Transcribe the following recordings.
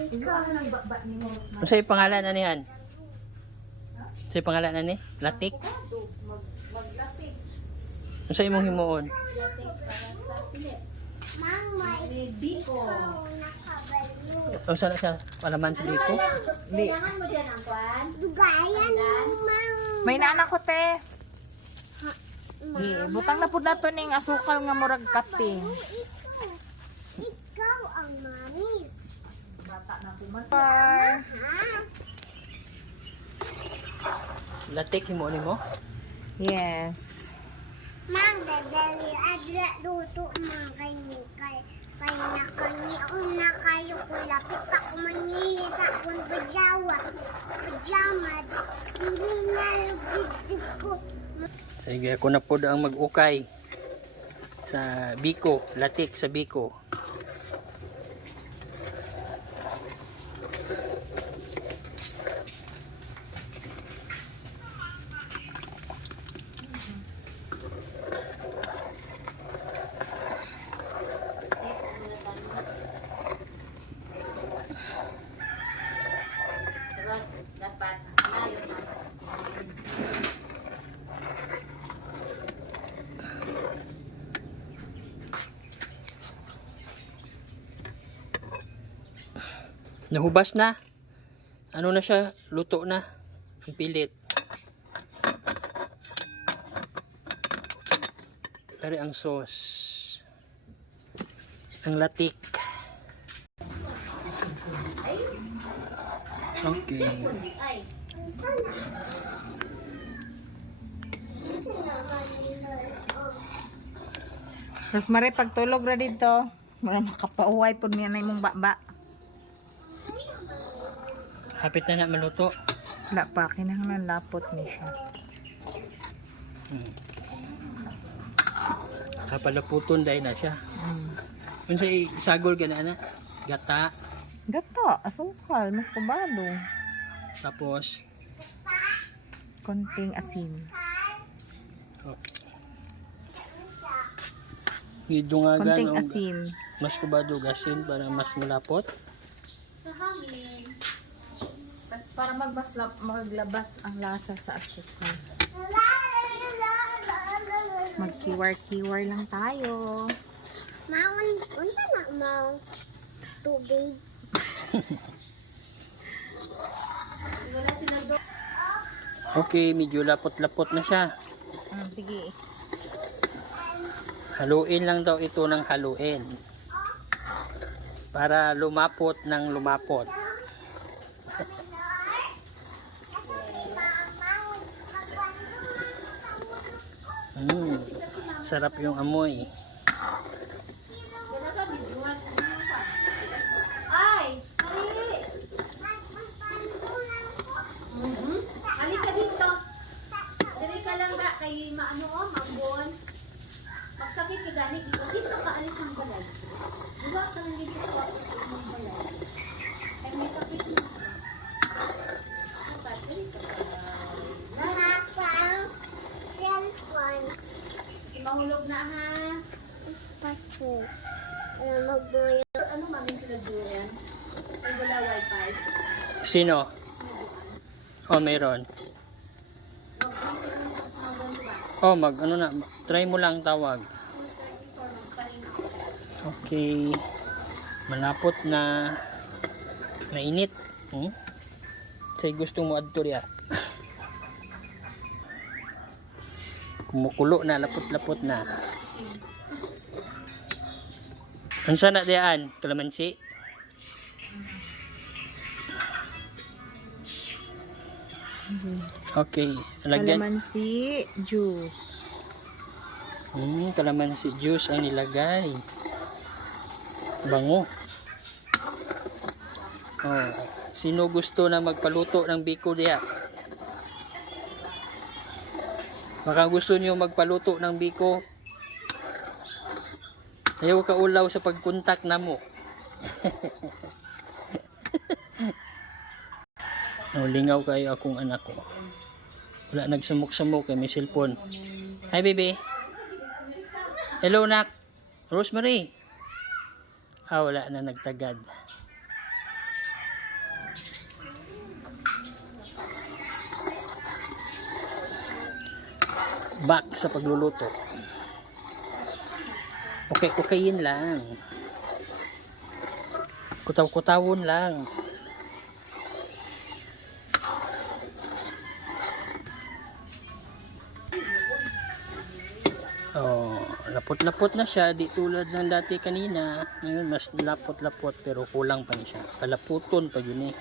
Ano sa'yo pangalan na niyan? Sa'yo pangalan na ni? Latik? Ano sa'yo mong himuon? O sana siya? Palaman si Biko? May naanak ko, te. Butang na po na to ning asukal nga murag kape. Ikaw ang mami. Latik himuon mo? Yes. Mang dadali adra luto mang kay na kani una kayo ko lapit pa kumani sa kun pajama hindi na lugit ko. Sige, ako na po ang mag-ukay sa Biko, latik sa Biko. Nahubas na. Ano na siya? Luto na. Ang pilit. Dari ang sauce. Ang latik. Okay. Rosemary, pagtulog ra dito. Mura makapauway po niya na imong baba. Hapit na maluto. Wala pa, kinahanglan lapot niya siya. Palaputon dahil na siya. Kung sa isagol gana na. Gata. Gata, asukal, mas kabalo. Tapos. Konting asin. Idungagan. Konting asin. Mas kubado asin para mas malapot. Para maglabas ang lasa sa asukal. Magkiwar-kiwar lang tayo. Maun, unsa na mau tubig. Okay, medyo lapot-lapot na siya. Sige. Haluin lang daw ito ng haluin. Para lumapot ng lumapot. Sarap yung amoy. Ay, halika dito. Dili ka lang ba kay maano mambon. Magsakit ka gani dito. Dito ka alis ang balay. Diba ka lang dito sa ang balay. Ay may kapit na. Dapat dito ka. Nakakang cellphone. Mahulog na ha. Pasko. Magbuyo. Ano mami sila durian? Ay wala wifi. Sino? Oh, mayroon. Oh, ano na. Try mo lang tawag. Okay. Malapot na. Mainit. Say gusto mo adto diya. Kumukulo na, lapot-lapot na. Ansa na diyan? Kalamansi? Okay. Lagyan. Kalamansi juice. Kalamansi juice ay nilagay. Bango. Oh, sino gusto na magpaluto ng biko diya? Baka gusto niyo magpaluto ng biko. Ayaw ka ulaw sa pagkontak na mo. Lingaw kayo akong anak ko. Wala nagsamok-samok kay may cellphone. Hi baby. Hello nak. Rosemary. Wala na nagtagad. back sa pagluluto. Okay, lang. Kutaw-kutawon lang. Oh, lapot-lapot na siya, di tulad ng dati kanina. Ngayon mas lapot-lapot pero kulang pa niya siya. Palaputon pa yun eh.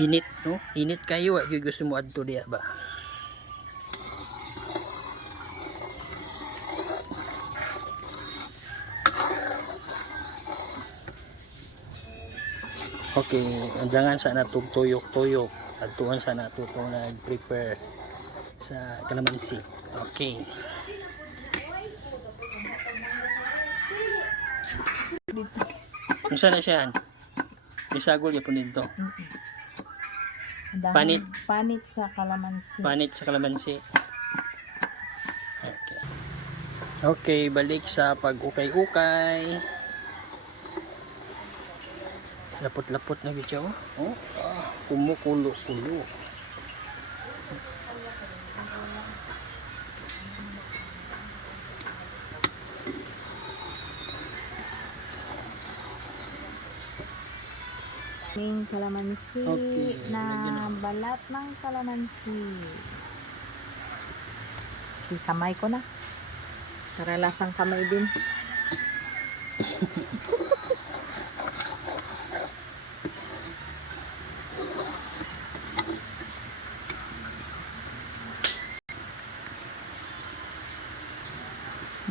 Init, no? Init kayo, gusto mo adto diya ba? Okay, andangan sa natug tuyok-tuyok. Adtuan sa natutong nag-prepare sa kalamansi. Okay. Unsa na siya? Isagol yapon dito. Panit. Panit sa kalamansi. Panit sa kalamansi. Okay. Okay, balik sa pag-ukay-ukay. Lapot-lapot na video. Oh, kumukulo-kulo. Ng kalamansi Okay, na lagyan na. balat ng kalamansi. Si kamay ko na. Para lasang kamay din.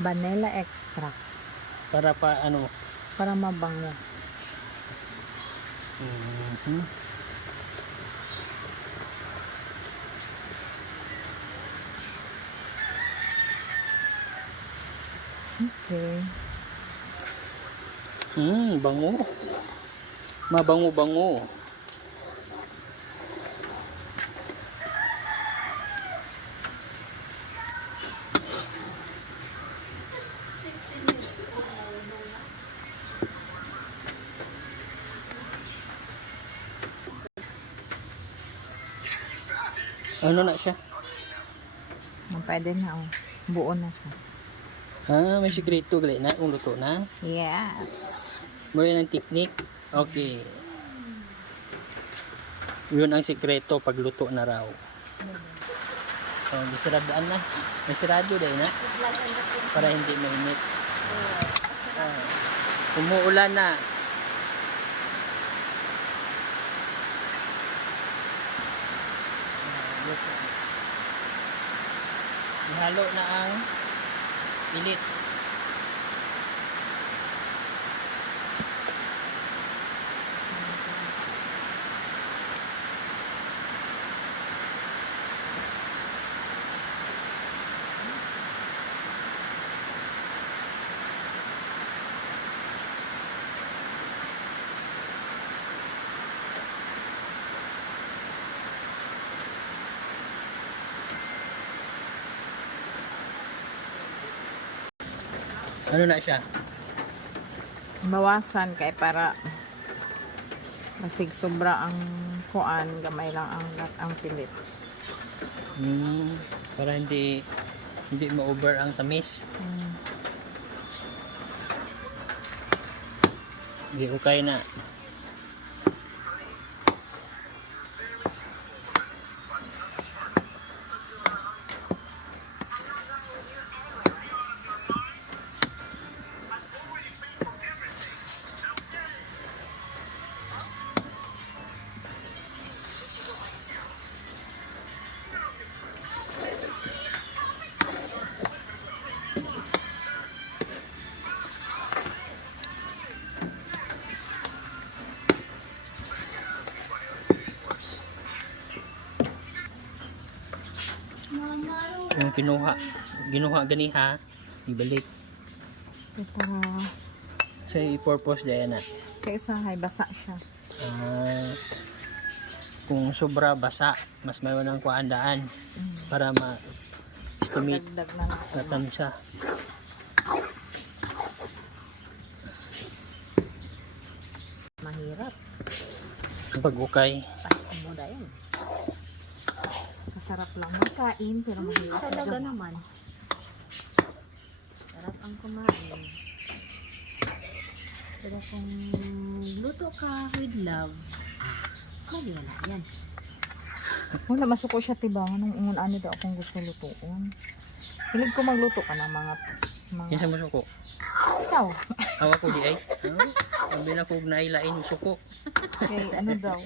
Vanilla extract Para pa ano. para mabango. Mhm. Okay. Bango. Mabango-bango. Ano na siya? Pwede na oh. Buo na siya. May sikreto gali na kung luto na. Yes. Muli ng technique. Okay. Yun ang sikreto pag luto na raw. Masiradaan na. Masirado dahil na. Para hindi mainit. Umuulan na. Ihalo na ang pilit. Ano na siya? Bawasan kay para masig sobra ang kuan, gamay lang ang pilit. Para hindi ma-over ang tamis. Hindi okay na. Yung ginuha gani ha, ibalik. Para Sa i-purpose dyan na. kay usahay basa siya. Kung sobra basa, mas may wanang kuandaan para ma-estimate Dagdag na lang. tatamsa. Mahirap. pag-ukay. Pasko mo dahil. Masarap lang makain, pero mahirap Talaga na. naman. Sarap ang kumain. Pero kung luto ka with love, maliwala yan. Wala, masuko siya tibangan nung ingon ano daw akong gusto lutuon. Hilig ko magluto ka ng mga Kinsa mo suko? ikaw. Awa ko di ay. Ang bila ko nailain yung suko. Kay ano daw.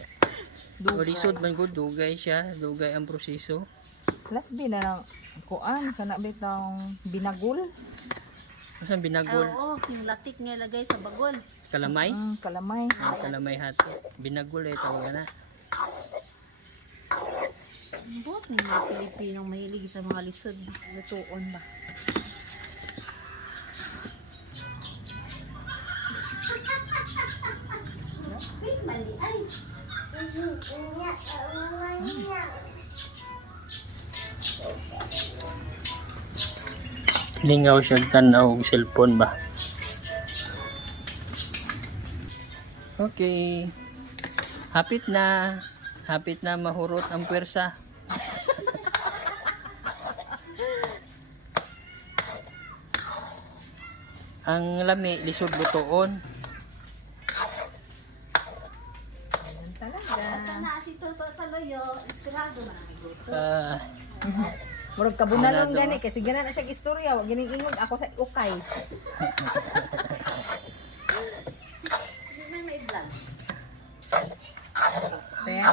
O lisod man gud dugay siya, dugay ang proseso. Plus na lang kuan kana bitang binagul. Unsa binagol? Oo, yung latik niya lagay sa bagol. Kalamay? Kalamay. Kalamay hati. Binagol ay tawag na. Buot ng mga Pilipinong mahilig sa mga lisod. Lutuon ba? Mali ay. Lingaw siya tanaw og cellphone ba. Okay. Hapit na. Hapit na mahurot ang pwersa. Ang lami lisod lutoon. Asa na si Toto sa loyo, inspirado na ang luto. Murag kabunalon gani kasi gana na siya istorya, wa gining ingon ako sa ukay. Hindi na may vlog. Kaya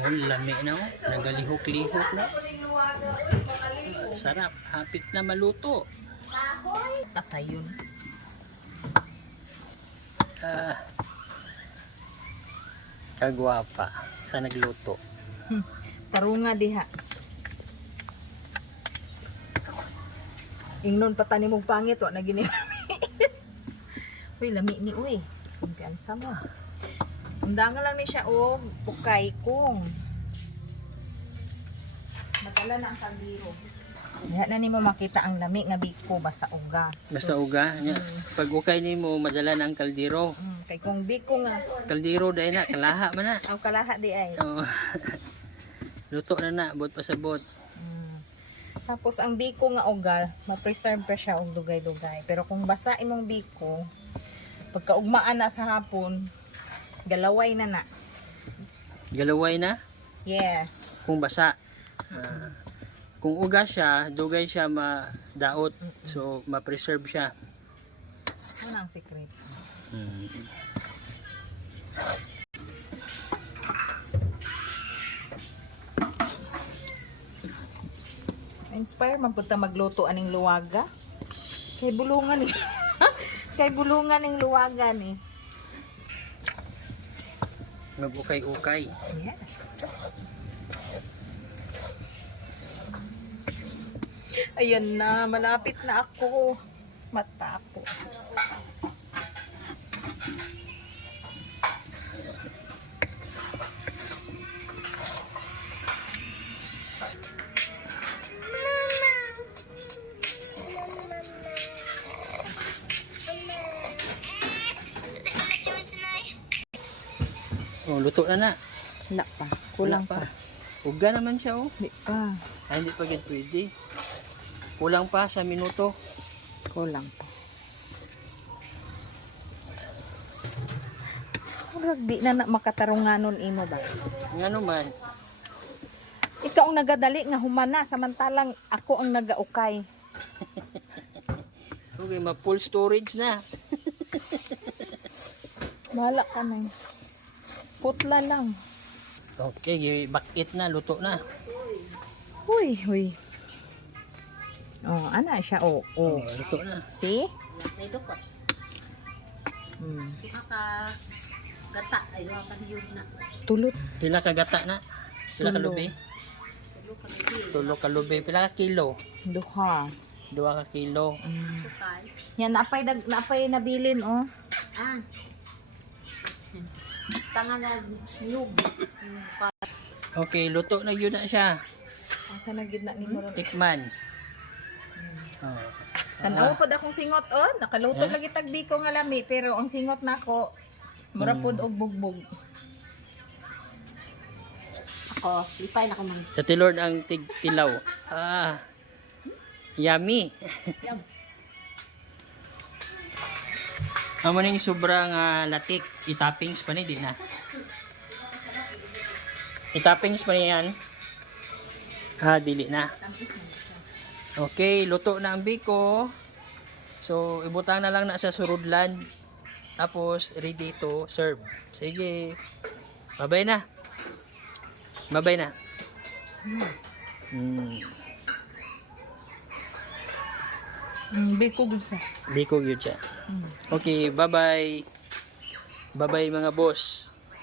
Ang lami na oh. Nagalihok-lihok na. Sarap. Hapit na maluto. kasayon. Kagwapa sa nagluto. Tarunga diha. Ingnon pa tani mong pangit wa na gini. Uy, lami ni uy. Kumpiyansa mo. Undangan lang ni siya og ukay kong. Matala na ang kaldero. Diha na nimo makita ang lami nga biko basta uga. Basta uga. Pag ukay ni mo, madala na ang kaldero. Kay kung biko nga Kaldero dahil na. Kalaha man na. ang kalaha di ay. Oh. Luto na na. Bot pa sa bot. Tapos ang biko nga ugal, ma-preserve pa siya og dugay-dugay. Pero kung basa imong biko, pagka ugmaan na sa hapon, galaway na na. Galaway na. Yes. Kung basa. Kung uga siya, dugay siya madaot. So, ma-preserve siya. Ano ang secret? Inspire man punta magluto aning luwaga. Kay bulungan ni. Kay bulungan ning luwaga ni. Mag-ukay-ukay. Yes. Ayan na, malapit na ako matapos. Oh, luto na na. Wala pa. Kulang Wala pa. Uga naman siya oh. Hindi pa. Ay, hindi pa yan pwede. Kulang pa sa minuto. Kulang pa. Murag di na makatarunganon imo ba? Nga naman. Ikaw ang nagadali nga humana samantalang ako ang nagaukay. Okay, ma-full storage na. Bahala ka na. Putla lang. Okay, bakit na, luto na. Huy, huy. Oh, ana siya. Oh, oh. Luto na. See? May dukot. Hmm. Duha ka gata, ay duha ka hiyog na. Tulot. Pila ka gata na? Pila ka Tulo. lubi? Tulo ka lagi. Tulo ka lubi. Pila ka kilo? Duha. 2 ka kilo. Sukal. Yan, naapay nabilin, oh. Ah. Tanga na niyog. Okay, luto na yun na siya. Asa na gid na ni mo? Tikman. Oh. Tanaw pod akong singot on, nakaluto Yeah. lagi tag biko nga lami pero ang singot nako mura pod og bugbog. Ako, lipay na ko man. Sa tilord ang tilaw. Yummy. Yum. Amo ning sobrang latik. I-toppings pa ni di na. I-toppings pa ni yan. Dili na. Okay, luto na ang biko. So, ibutang na lang na sa surudlan. Tapos, ready to serve. Sige. Babay na. Babay na. Biko gud siya. Biko yun siya. Okay, bye-bye. Bye-bye mga boss.